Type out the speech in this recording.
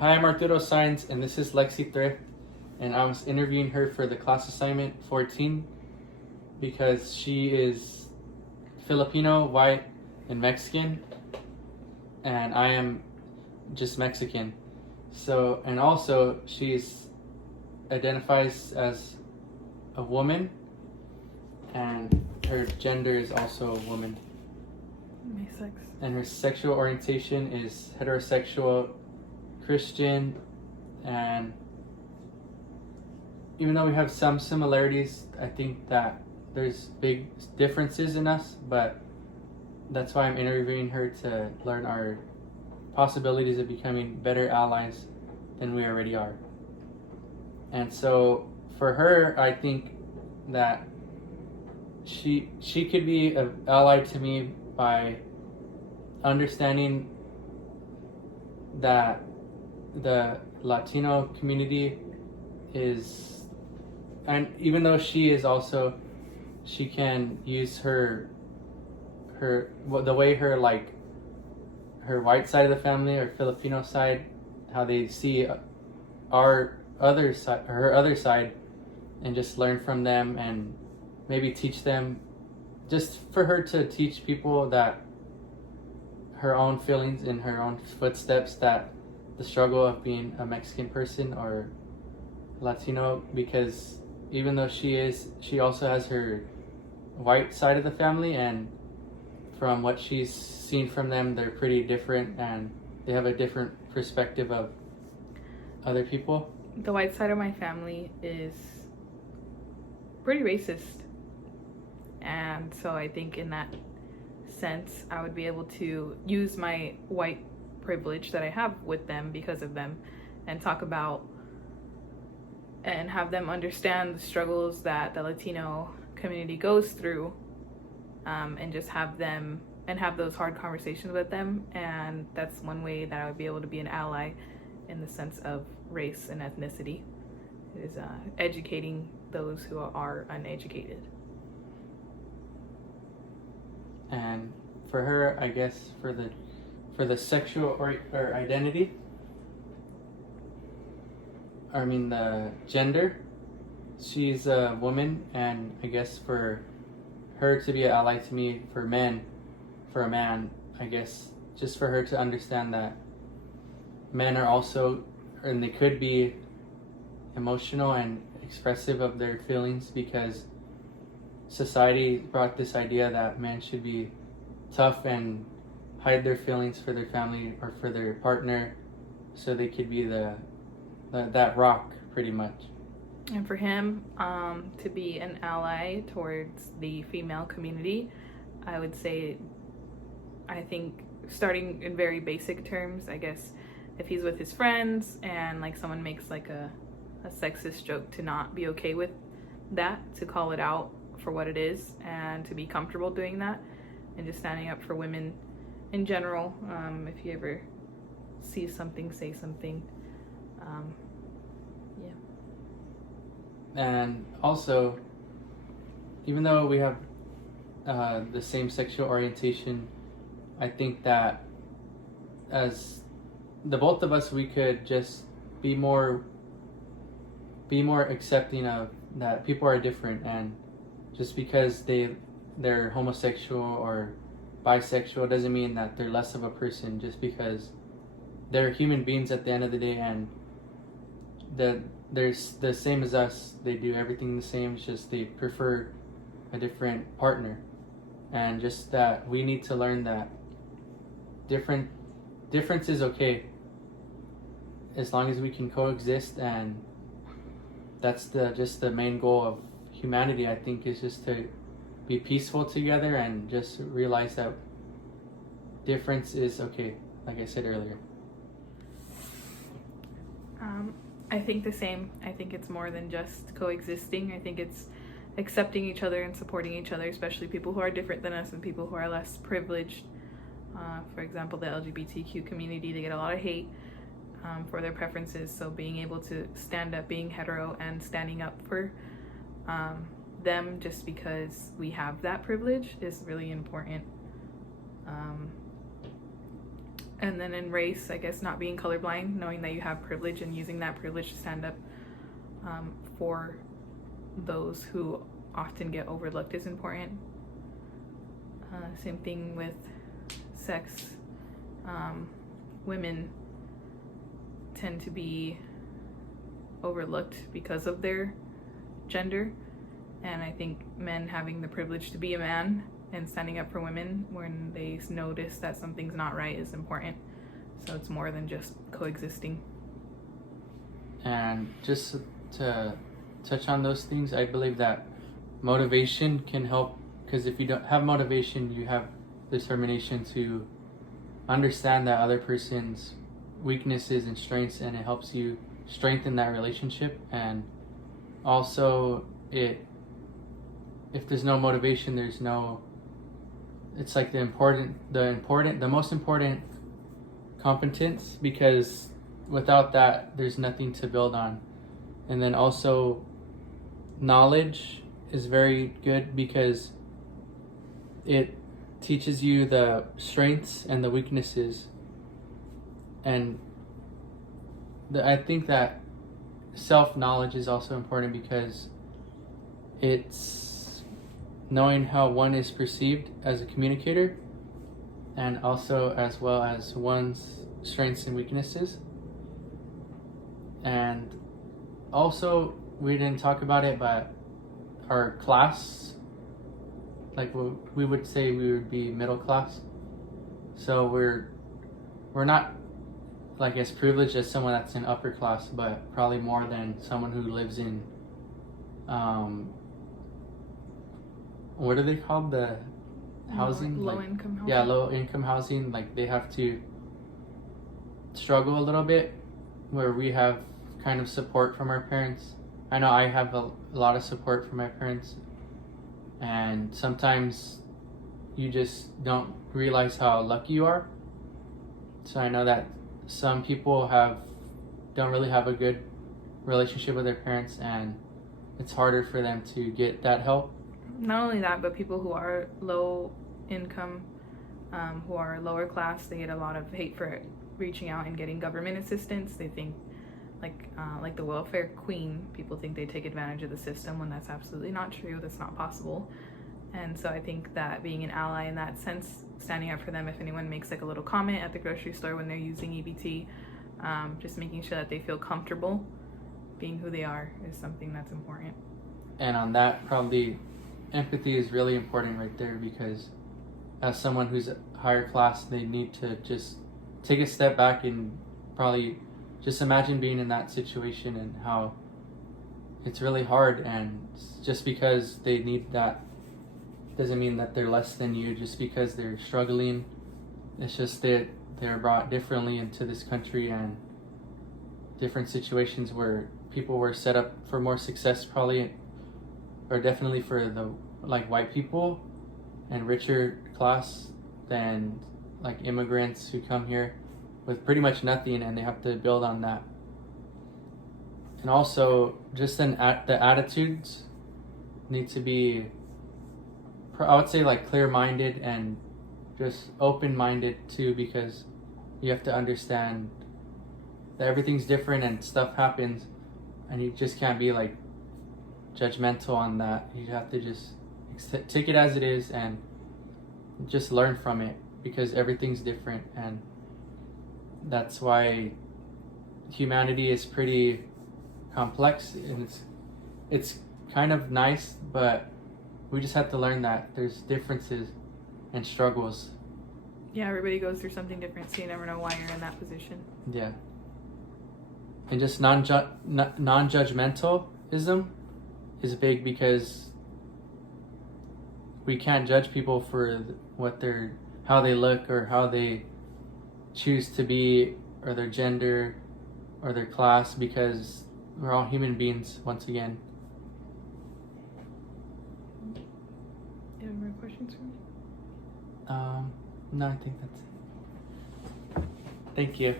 Hi, I'm Arturo Sainz, and this is Lexi Thrift, and I was interviewing her for the class assignment 14 because she is Filipino, white, and Mexican, and I am just Mexican. So, and also she's identifies as a woman, and her gender is also a woman. My sex. And her sexual orientation is heterosexual, Christian, and even though we have some similarities, I think that there's big differences in us, but that's why I'm interviewing her to learn our possibilities of becoming better allies than we already are. And so for her, I think that she could be an ally to me by understanding that the Latino community is, and even though she is also, she can use her the way her white side of the family or Filipino side, how they see our other side, her other side, and just learn from them and maybe teach them, just for her to teach people that her own feelings in her own footsteps, that the struggle of being a Mexican person or Latino, because even though she also has her white side of the family, and from what she's seen from them, they're pretty different and they have a different perspective of other people. The white side of my family is pretty racist, and so I think in that sense I would be able to use my white privilege that I have with them because of them and talk about and have them understand the struggles that the Latino community goes through, and just have them and have those hard conversations with them. And that's one way that I would be able to be an ally in the sense of race and ethnicity, is educating those who are uneducated. And for her, I guess for the sexual or identity, I mean the gender, she's a woman, and I guess for her to be an ally to me, for a man, I guess just for her to understand that men are also, and they could be emotional and expressive of their feelings, because society brought this idea that men should be tough and hide their feelings for their family or for their partner, so they could be that rock pretty much. And for him to be an ally towards the female community, I would say, I think starting in very basic terms, I guess if he's with his friends and like someone makes like a sexist joke, to not be okay with that, to call it out for what it is, and to be comfortable doing that, and just standing up for women in general. If you ever see something, say something. Yeah. And also, even though we have the same sexual orientation, I think that as the both of us, we could just be more accepting of that people are different, and just because they're homosexual or bisexual doesn't mean that they're less of a person, just because they're human beings at the end of the day, and they're the same as us. They do everything the same, it's just they prefer a different partner. And just that we need to learn that difference is okay, as long as we can coexist. And that's just the main goal of humanity, I think, is just to be peaceful together and just realize that difference is okay, like I said earlier. I think the same. I think it's more than just coexisting. I think it's accepting each other and supporting each other, especially people who are different than us and people who are less privileged. For example, the LGBTQ community, they get a lot of hate for their preferences. So being able to stand up, being hetero, and standing up for them just because we have that privilege is really important. And then in race, I guess not being colorblind, knowing that you have privilege and using that privilege to stand up for those who often get overlooked is important. Same thing with sex. Women tend to be overlooked because of their gender, and I think men having the privilege to be a man and standing up for women when they notice that something's not right is important. So it's more than just coexisting. And just to touch on those things, I believe that motivation can help, because if you don't have motivation, you have determination to understand that other person's weaknesses and strengths, and it helps you strengthen that relationship. And also, if there's no motivation, there's no, it's like the most important competence, because without that, there's nothing to build on. And then also, knowledge is very good because it teaches you the strengths and the weaknesses. And I think that self-knowledge is also important because it's knowing how one is perceived as a communicator, and also as well as one's strengths and weaknesses. And also, we didn't talk about it, but our class, like we would say we would be middle class. So we're not like as privileged as someone that's in upper class, but probably more than someone who lives in what are they called, the housing, low income housing. Yeah, low income housing. Like they have to struggle a little bit, where we have kind of support from our parents. I know I have a lot of support from my parents, and sometimes you just don't realize how lucky you are. So I know that some people don't really have a good relationship with their parents, and it's harder for them to get that help. Not only that, but people who are low income, who are lower class, they get a lot of hate for reaching out and getting government assistance. They think like the welfare queen, people think they take advantage of the system when that's absolutely not true. That's not possible. And so I think that being an ally in that sense, standing up for them if anyone makes like a little comment at the grocery store when they're using EBT, just making sure that they feel comfortable being who they are is something that's important. And on that, probably empathy is really important right there, because as someone who's higher class, they need to just take a step back and probably just imagine being in that situation and how it's really hard. And just because they need that doesn't mean that they're less than you just because they're struggling. It's just that they're brought differently into this country, and different situations where people were set up for more success, probably, or definitely for the like white people and richer class than like immigrants who come here with pretty much nothing, and they have to build on that. And also, just the attitudes need to be, I would say, like clear-minded and just open-minded too, because you have to understand that everything's different and stuff happens, and you just can't be like judgmental on that. You have to just take it as it is and just learn from it, because everything's different. And that's why humanity is pretty complex, and it's kind of nice, but we just have to learn that there's differences and struggles. Yeah, everybody goes through something different, so you never know why you're in that position. Yeah. And just non-judgmentalism is big, because we can't judge people for how they look or how they choose to be, or their gender or their class, because we're all human beings once again. Do you have more questions for me? No, I think that's it. Thank you.